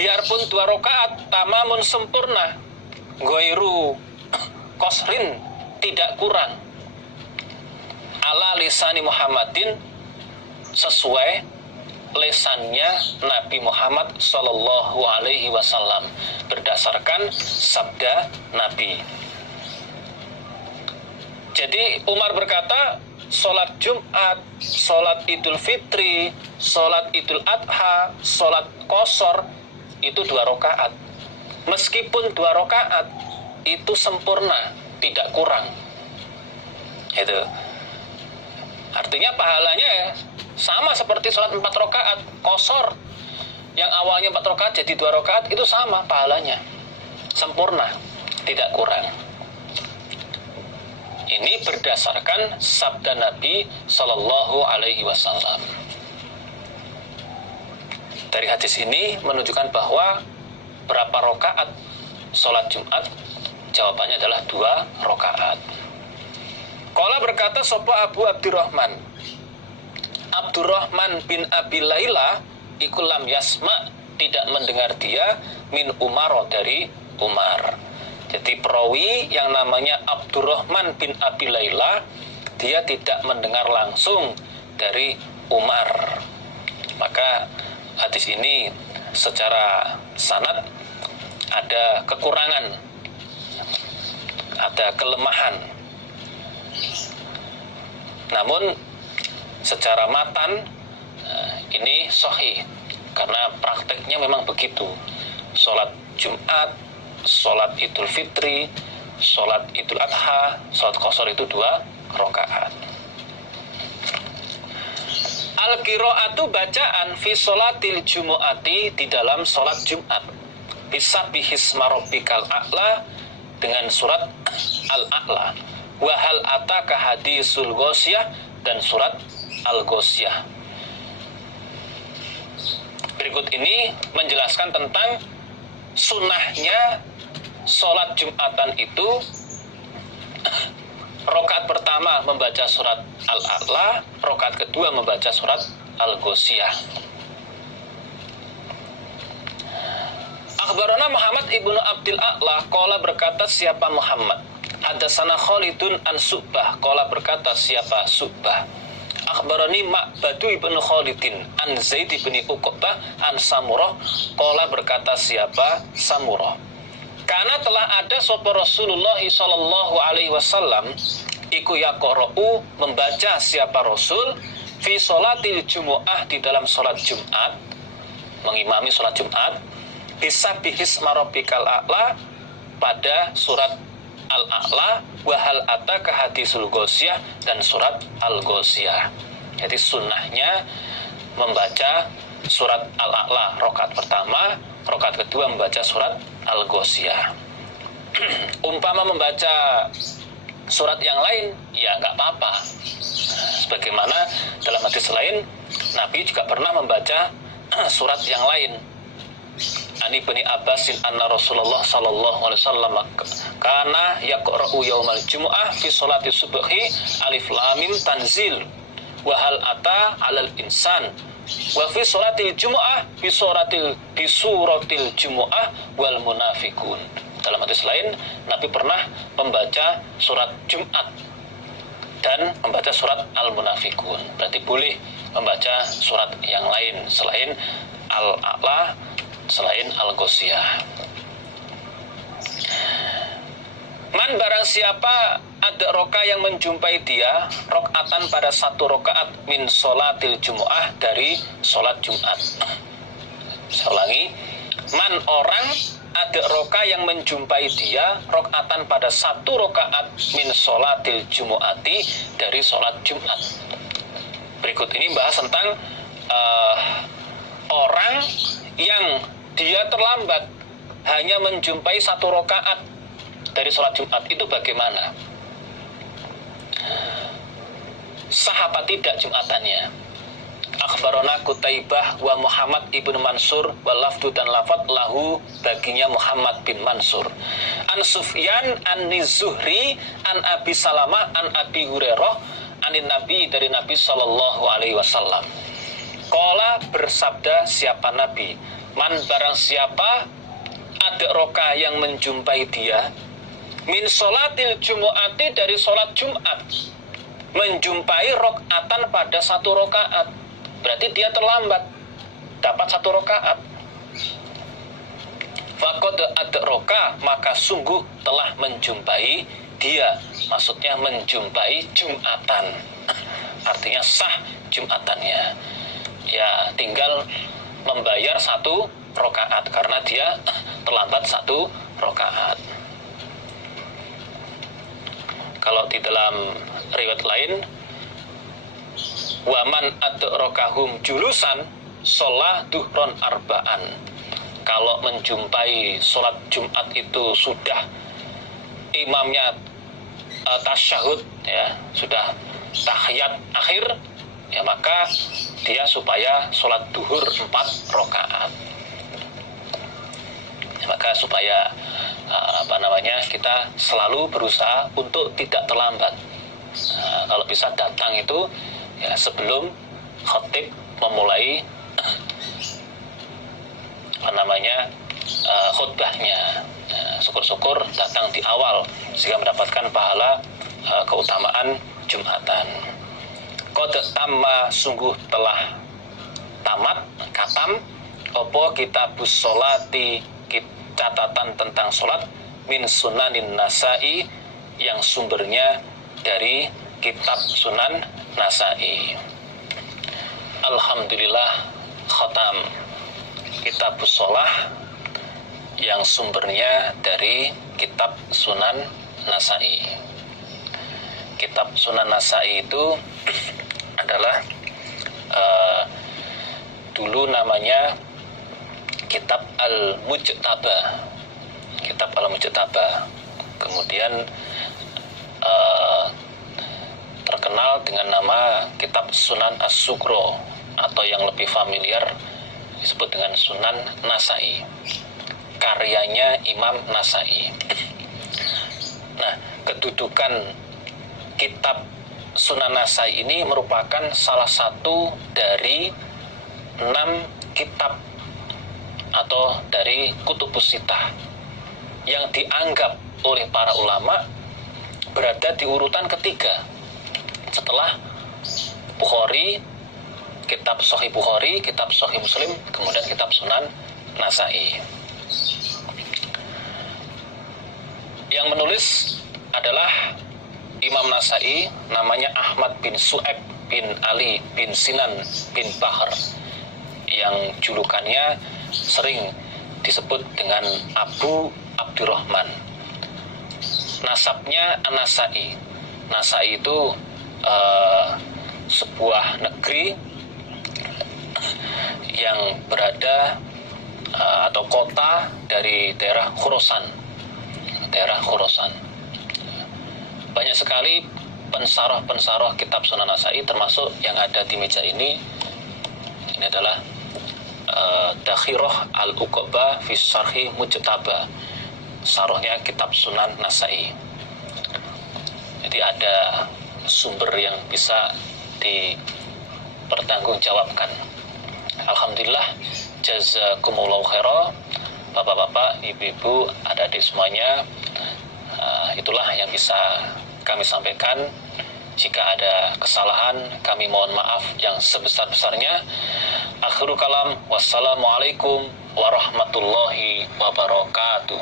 biarpun 2 rakaat tamamun sempurna, ghairu qasrin tidak kurang, ala lisani Muhammadin sesuai lesannya Nabi Muhammad Sallallahu Alaihi Wasallam, berdasarkan sabda Nabi. Jadi Umar berkata, sholat Jumat, sholat Idul Fitri, sholat Idul Adha, sholat Qashar itu 2 rakaat. Meskipun 2 rakaat itu sempurna, tidak kurang. Itu artinya pahalanya ya sama seperti sholat 4 rakaat Qashar yang awalnya 4 rakaat jadi 2 rakaat, itu sama pahalanya, sempurna, tidak kurang. Ini berdasarkan sabda Nabi Sallallahu Alaihi Wasallam. Dari hadis ini menunjukkan bahwa berapa rakaat sholat Jumat? Jawabannya adalah 2 rakaat. Qala berkata sapa Abu Abdurrahman, Abdurrahman bin Abi Laila iku lam yasma, tidak mendengar dia min Umar, dari Umar. Jadi perawi yang namanya Abdurrahman bin Abi Laila, dia tidak mendengar langsung dari Umar. Maka hadis ini secara sanad ada kekurangan, ada kelemahan. Namun secara matan ini sahih, karena prakteknya memang begitu. Sholat Jumat, sholat Idul Fitri, sholat Idul Adha, sholat Qashar itu 2 rakaat. Al-qiraatu bacaan fi sholatil jumu'ati, di dalam sholat Jumat, bisabihisma rabbikal a'la, dengan surat Al-A'la, wa hal ataka hadisul ghasyiyah, dan surat Al-Ghasyiyah. Berikut ini menjelaskan tentang sunnahnya sholat Jumatan itu. Rakaat pertama membaca surat Al-A'la, rakaat kedua membaca surat Al-Ghasyiyah. Akhbarana Muhammad ibnu Abdil A'la, qala berkata siapa Muhammad, hadatsana Khalidun an Su'bah, qala berkata siapa Su'bah, akhbarani Ma'badu ibnu Khalidin an Zaid ibni Uqbah an Samurah, qala berkata siapa Samurah, karena telah ada sapa Rasulullah sallallahu alaihi wasallam iku yaqra'u, membaca siapa Rasul, fi sholatil jumu'ah, di dalam sholat Jumat, mengimami sholat Jumat, bisabihisma rabbikal a'la, pada surat Al-A'la, wa hal ataka hadisul ghasyiyah, dan surat Al-Ghasyiyah. Jadi sunnahnya membaca surat Al-A'la rakaat pertama, rakaat kedua membaca surat Al-Ghasyiyah. Umpama membaca surat yang lain, ya nggak apa-apa. Sebagaimana dalam hadis lain, Nabi juga pernah membaca surat yang lain. Ani bin Abbasin anna Rasulullah sallallahu alaihi wasallam kana yaqra'u yaumal jumu'ah fi sholati subhi alif lam mim tanzil wa hal ata 'alal insan wa fi sholatil jumu'ah fi suratil jumu'ah wal munafiqun. Dalam hadis lain, Nabi pernah membaca surat Jumat dan membaca surat Al-Munafiqun. Berarti boleh membaca surat yang lain selain Al-A'la, selain Al-Ghasyiyah. Man, barang siapa ada roka yang menjumpai dia rokatan pada 1 rokaat min sholatil jumu'ah, dari sholat Jumat. Saya ulangi, man, orang ada roka yang menjumpai dia rokatan pada 1 rokaat min sholatil jumu'ati, dari sholat Jumat. Berikut ini bahas tentang orang yang dia terlambat hanya menjumpai 1 rokaat dari sholat Jumat, itu bagaimana? Sah apa tidak Jumatannya? Akhbarana Qutaibah wa Muhammad ibn Mansur wa lafdu, dan lafad lahu baginya Muhammad bin Mansur, an Sufyan an Zuhri an Abi Salamah an Abi Hurairah anin Nabi, dari Nabi sallallahu alaihi wasallam. Qala, bersabda siapa Nabi, Man barang siapa adraka yang menjumpai dia min sholatil jumu'ati dari sholat Jumat, menjumpai rokatan pada satu rokaat, berarti dia terlambat dapat satu rokaat. Faqad adraka, maka sungguh telah menjumpai dia, maksudnya menjumpai Jumatan, artinya sah Jumatannya. Ya tinggal membayar satu rokaat karena dia terlambat satu rokaat. Kalau di dalam riwayat lain, waman adrokahum julusan sholat duhron arba'an, kalau menjumpai sholat Jumat itu sudah imamnya tasyahud, ya sudah tahiyat akhir, ya maka dia supaya sholat duhur 4 rakaat. Maka supaya kita selalu berusaha untuk tidak terlambat. Kalau bisa datang itu ya sebelum khatib memulai khutbahnya. Syukur-syukur datang di awal sehingga mendapatkan pahala keutamaan Jumatan. Qad tamma, sungguh telah tamat, katam opo kitabus sholati, catatan tentang sholat, min sunanin Nasai, yang sumbernya dari kitab Sunan Nasai. Alhamdulillah, khatam kitabus sholah yang sumbernya dari kitab Sunan Nasai. Kitab Sunan Nasai itu adalah dulu namanya Kitab Al-Mujtaba. Kitab Al-Mujtaba. Kemudian terkenal dengan nama Kitab Sunan As-Sugro, atau yang lebih familiar disebut dengan Sunan Nasai. Karyanya Imam Nasai. Nah, kedudukan Kitab Sunan Nasai ini merupakan salah satu dari 6 kitab atau dari Kutubus Sittah yang dianggap oleh para ulama berada di urutan ketiga setelah Bukhari, kitab Sahih Bukhari, kitab Sahih Muslim, kemudian kitab Sunan Nasai. Yang menulis adalah Imam Nasai, namanya Ahmad bin Su'aib bin Ali bin Sinan bin Bahr, yang julukannya sering disebut dengan Abu Abdurrahman. Nasabnya An-Nasai. Nasai itu sebuah negeri yang berada atau kota dari daerah Khurasan. Banyak sekali pensarah kitab Sunan Nasai, termasuk yang ada di meja ini. Ini adalah Dakhirah Al-Uqba fi Syarhi Mujtaba, sarahnya kitab Sunan Nasai. Jadi ada sumber yang bisa dipertanggungjawabkan. Alhamdulillah, jazakumullahu khairan, bapak-bapak, ibu-ibu, adik-adik semuanya. Itulah yang bisa kami sampaikan. Jika ada kesalahan, kami mohon maaf yang sebesar-besarnya. Akhirul kalam, wassalamualaikum warahmatullahi wabarakatuh.